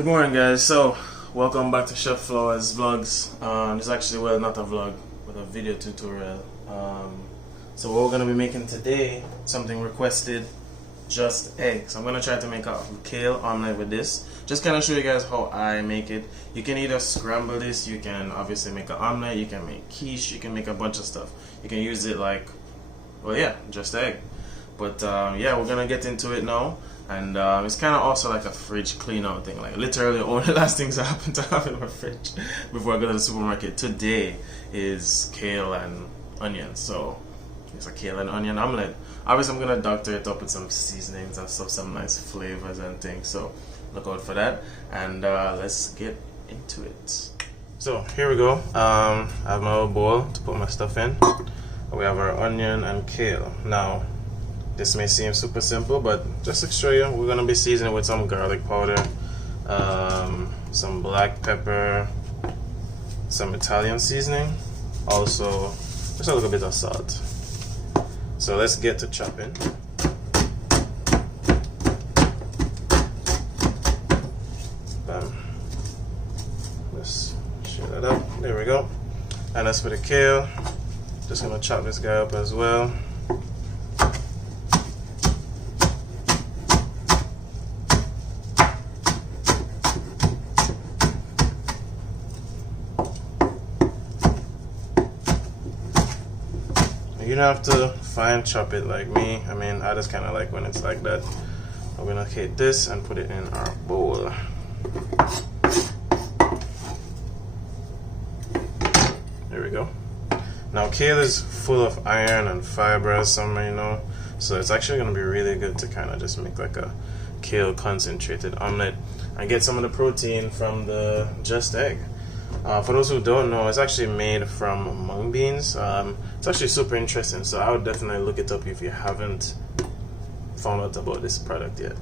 Good morning, guys. So, welcome back to Chef Flowaz vlogs. It's actually, well, not a vlog, but a video tutorial. So what we're going to be making today, something requested, just eggs. I'm going to try to make a kale omelet with this. Just kind of show you guys how I make it. You can either scramble this, you can obviously make an omelet, you can make quiche, you can make a bunch of stuff. You can use it like, well, yeah, just egg. But yeah, we're going to get into it now. And it's kind of also like a fridge clean out thing. Like literally only the last things I happen to have in my fridge before I go to the supermarket today is kale and onion. So it's a kale and onion omelet. Obviously I'm going to doctor it up with some seasonings and stuff, some nice flavors and things. So look out for that. And let's get into it. So here we go. I have my little bowl to put my stuff in. We have our onion and kale. Now, this may seem super simple, but just to show you, we're going to be seasoning with some garlic powder, some black pepper, some Italian seasoning, also just a little bit of salt. So let's get to chopping. Bam. Let's share that up. There we go. And as for the kale, just going to chop this guy up as well. You don't have to fine chop it like me. I mean, I just kind of like when it's like that. I'm gonna take this and put it in our bowl. There we go. Now, kale is full of iron and fiber, as some may know. So it's actually gonna be really good to kind of just make like a kale concentrated omelet and get some of the protein from the just egg. For those who don't know, it's actually made from mung beans. It's actually super interesting, so I would definitely look it up if you haven't found out about this product yet.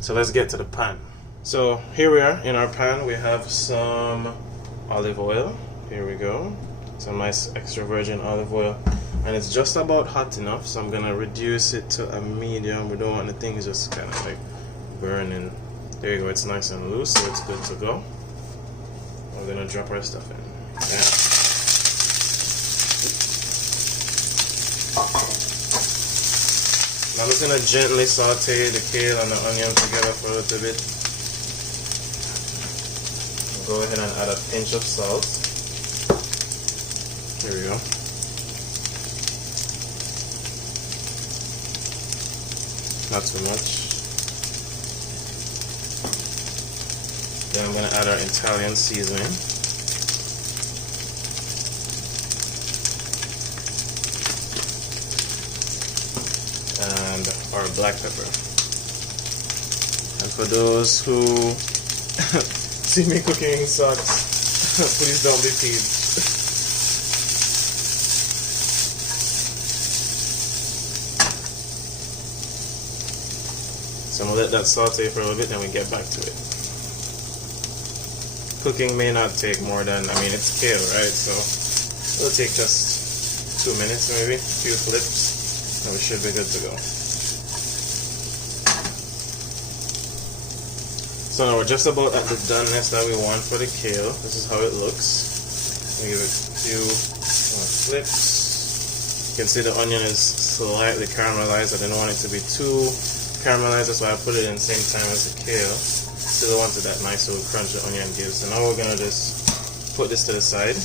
So let's get to the pan. So here we are in our pan. We have some olive oil. Here we go. Some nice extra virgin olive oil. And it's just about hot enough, so I'm going to reduce it to a medium. We don't want the things just kind of like burning. There you go. It's nice and loose, so it's good to go. We're gonna drop our stuff in. Yeah. Now I'm just gonna gently saute the kale and the onion together for a little bit. Go ahead and add a pinch of salt. Here we go. Not too much. Then I'm going to add our Italian seasoning. And our black pepper. And for those who see me cooking in socks, please don't be peeved. So I'm going to let that saute for a little bit, then we get back to it. Cooking may not take more than, I mean, it's kale, right? So it'll take just 2 minutes, maybe, a few flips, and we should be good to go. So now we're just about at the doneness that we want for the kale. This is how it looks. I'll give it a few flips. You can see the onion is slightly caramelized. I didn't want it to be too caramelized, that's why I put it in the same time as the kale. Still wanted that nice little crunch the onion gives. So now we're gonna just put this to the side.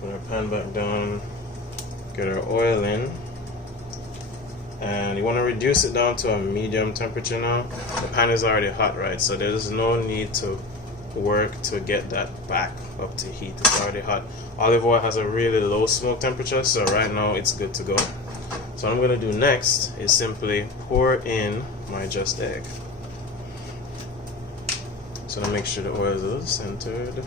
Put our pan back down. Get our oil in. And you want to reduce it down to a medium temperature now. The pan is already hot, right? So there's no need to work to get that back up to heat. It's already hot. Olive oil has a really low smoke temperature, so right now it's good to go. So what I'm going to do next is simply pour in my just egg. So to make sure the oil is a little centered.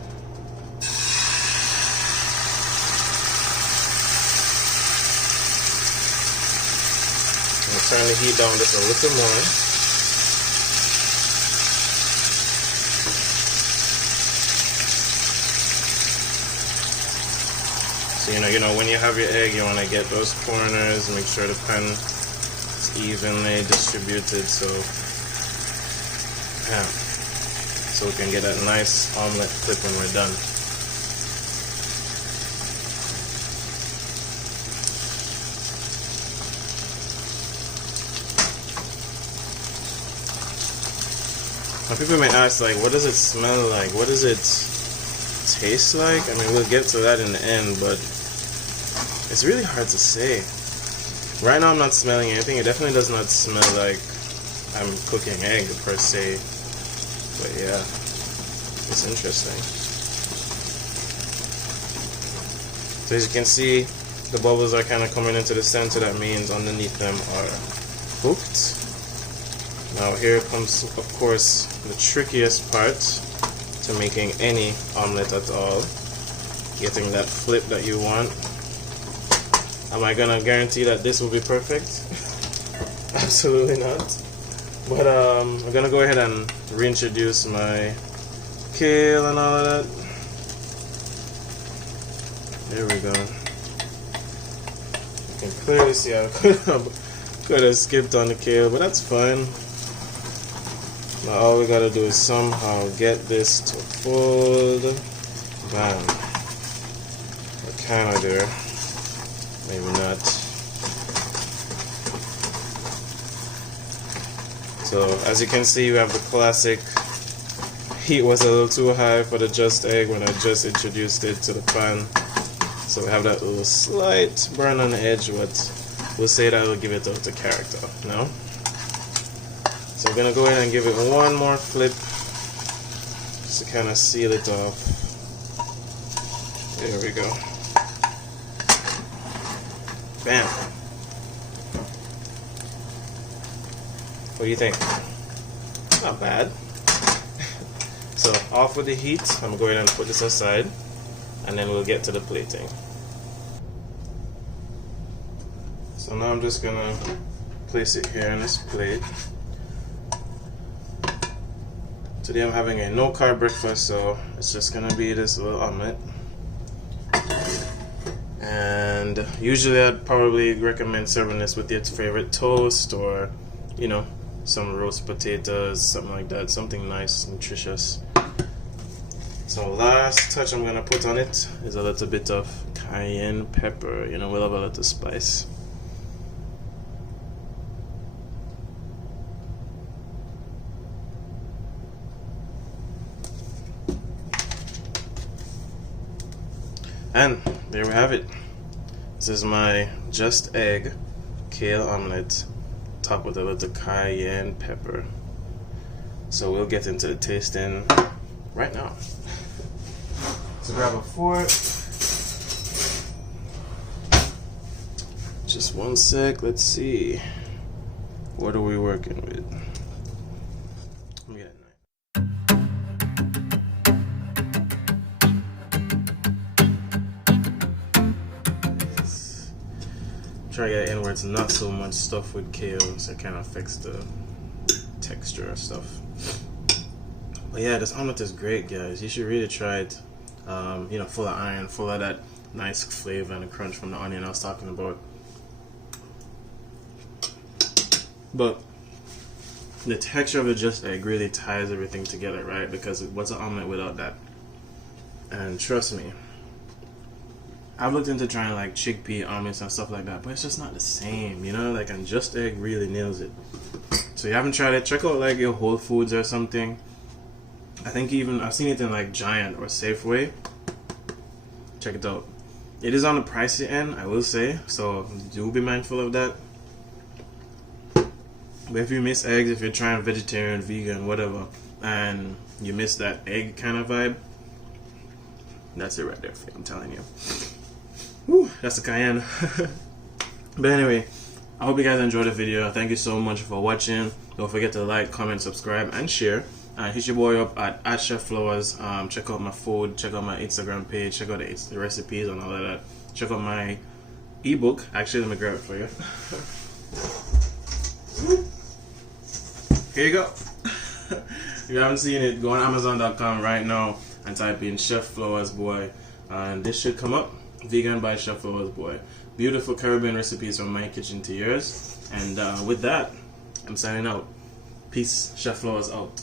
Turn the heat down just a little more. So you know when you have your egg, you want to get those corners, make sure the pan is evenly distributed, so Yeah. So we can get that nice omelet flip when we're done. Now people may ask, like, what does it smell like? What does it taste like? I mean, we'll get to that in the end, but it's really hard to say. Right now I'm not smelling anything. It definitely does not smell like I'm cooking egg per se. But yeah, it's interesting. So as you can see, the bubbles are kind of coming into the center. That means underneath them are cooked. Now here comes, of course, the trickiest part to making any omelet at all. Getting that flip that you want. Am I gonna guarantee that this will be perfect? Absolutely not. But I'm gonna go ahead and reintroduce my kale and all of that. There we go. You can clearly see I could have skipped on the kale, but that's fine. Now all we gotta do is somehow get this to fold. Bam. We're kinda there. Maybe not. So as you can see, we have the classic heat was a little too high for the Just Egg when I just introduced it to the pan. So we have that little slight burn on the edge, but we'll say that will give it out the character, no? So I'm gonna go ahead and give it one more flip just to kind of seal it off. There we go. Bam. What do you think? Not bad. So off with the heat. I'm going to go ahead and put this aside, and then we'll get to the plating. So now I'm just going to place it here on this plate. Today I'm having a no-carb breakfast, so it's just going to be this little omelet. And usually I'd probably recommend serving this with your favorite toast or, you know, some roast potatoes, something like that, something nice, nutritious. So last touch I'm going to put on it is a little bit of cayenne pepper. You know, we love a little spice. And there we have it. This is my Just Egg kale omelet topped with a little cayenne pepper. So we'll get into the tasting right now. So grab a fork. Just one sec, let's see. What are we working with? Let me get it. Try to get it in where it's not so much stuff with kale, so it kind of affects the texture and stuff. But yeah, this omelet is great, guys. You should really try it. You know, full of iron, full of that nice flavor and the crunch from the onion I was talking about. But the texture of the Just Egg really ties everything together, right? Because what's an omelet without that? And trust me, I've looked into trying like chickpea omelets and stuff like that, but it's just not the same, you know? Like, and Just Egg really nails it. So you haven't tried it, check out like your Whole Foods or something. I think even I've seen it in like Giant or Safeway. Check it out. It is on the pricey end, I will say, so do be mindful of that. But if you miss eggs, if you're trying vegetarian, vegan, whatever, and you miss that egg kind of vibe, that's it right there for you, I'm telling you. Woo, that's the cayenne. But anyway, I hope you guys enjoyed the video. Thank you so much for watching. Don't forget to like, comment, subscribe, and share. And hit your boy up at Chef Flowaz. Check out my food, check out my Instagram page, check out the recipes and all of that. Check out my ebook. Actually, let me grab it for you. Here you go. If you haven't seen it, go on Amazon.com right now and type in Chef Flowaz Boy, and this should come up. Vegan by Chef Flowaz Boy. Beautiful Caribbean recipes from my kitchen to yours. And with that, I'm signing out. Peace. Chef Flowaz out.